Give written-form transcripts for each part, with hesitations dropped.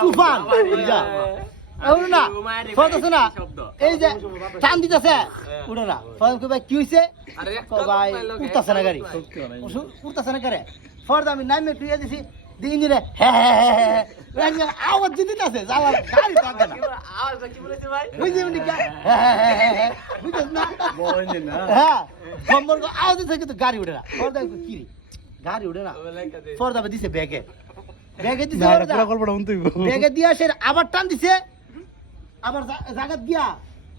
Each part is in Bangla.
তুফান ওর না ফটো না এই যে টান দিতেছে উড়ে না ফোন কই ভাই কি হইছে ভাই উঠতাছে না গাড়ি উঠতাছে না করে ফর আমি নামে তুই দিছি দিনে হ্যাঁ আওয়াজ দিতেছে যাওয়া গাড়ি টানবে না আওয়াজ কি বলেছে ভাই বুঝলি হ্যাঁ বুঝছ না বলেন না হ্যাঁ বম্বর আওয়াজ দিছে কিন্তু গাড়ি উঠে না ফর কি রে গাড়ি উঠে না ফর দিছে ব্যাগে দিছে ব্যাগে দিয়া সে আবার টান দিছে আবার জায়গা দিয়া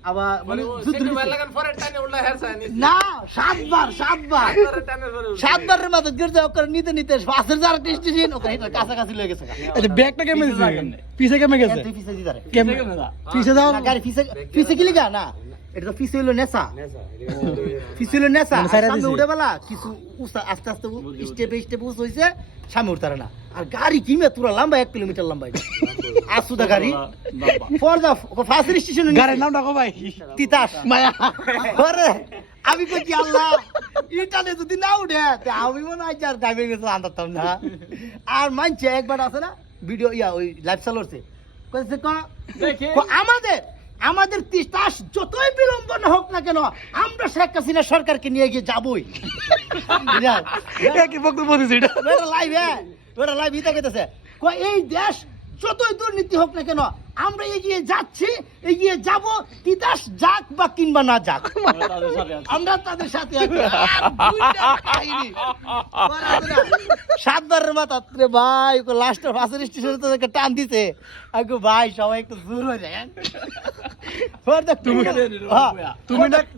আবার মানে না সাতবারের মাথা গিরতে ওকে নিতে পাশের যারা টেস্টেশন ওকে কাছাকাছি লয়ে গেছে ব্যাগটা কেমনে দিছে পিছে কেমনে গেছে তুই পিছে দিদারে কেমনে পিছে দাও না গাড়ি পিছে কি লিগা না এটা তো পিছে হইলো নেশা পিছে হইলো নেশা সামনে উঠে বেলা কিছু আস্তে আস্তে স্টেপ হইছে সামনে উঠতারে না আর গাড়ি কিমে পুরো লম্বা 1 কিলোমিটার লম্বা আসুদা গাড়ি ফর দা ফায়ার স্টেশন গাড়ির নাম ডাকো ভাই তিতাস মায়া আরে আমি কই কি আল্লাহ ইটানে যদি না উঠে তে আমি মনে হয় আর ড্রাইভিং এর আনতাম না আর মানছে একবার আছে না ভিডিও ওই লাইভ চালছে কইছে আমাদের তিতাস যতই বিলম্ব না হোক না কেন আমরা শেখ হাসিনা সরকারকে নিয়ে গিয়ে যাবই কি বক্তব্য দিছে এটা ওটা লাইভ ইতা কইতেছে এই দেশ যতই দুর্নীতি হোক না কেন আমরা এগিয়ে যাচ্ছি এগিয়ে যাব তিতাস যাক বা কিংবা না যাক আমরা তাদের সাথে আছি। আর দুইটা কাহিনী। সাতবারের মাথা রে ভাই লাস্টের ফাঁসের স্টেশনে তো টান দিছে আগো ভাই সবাই একটু দূর হয়ে যায়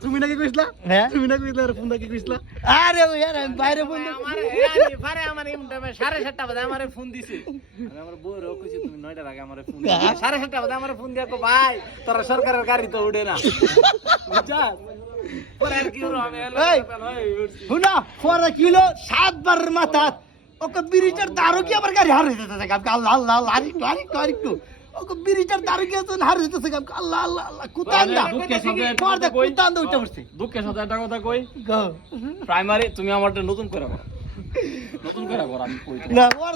তুমি নাকি কইছলা হ্যাঁ তুমি নাকি কইছলা ফোন নাকি কইছলা আরে ওই আমি বাইরে ফোন আমার আমার এই টাইমে 7:30 বাজে আমারে ফোন দিছে আমি আমার বউ রে কইছি তুমি 9টার আগে আমারে ফোন দিও 7:30 বাজে আমারে ফোন দিয়া কো ভাই তোর সরকারের গাড়ি তো উড়ে না বুঝছা পরে আর কি হলো আমি শুনা পরে কি হলো সাতবারের মাথা ওকে ব্রিজের দারো কি আমার গাড়ি হারিয়ে দিতেছে আল্লাহ আল্লাহ আরেকটু ওকে ব্রিজের দারো কি আছে হারিয়ে দিতেছে আল্লাহ আল্লাহ আল্লাহ কুতান্দা কুতান্দা উঠে পড়ছে দুঃখের সাথে একটা কথা কই প্রাইমারি তুমি আমারটা নতুন করে করো আমি কই না ওর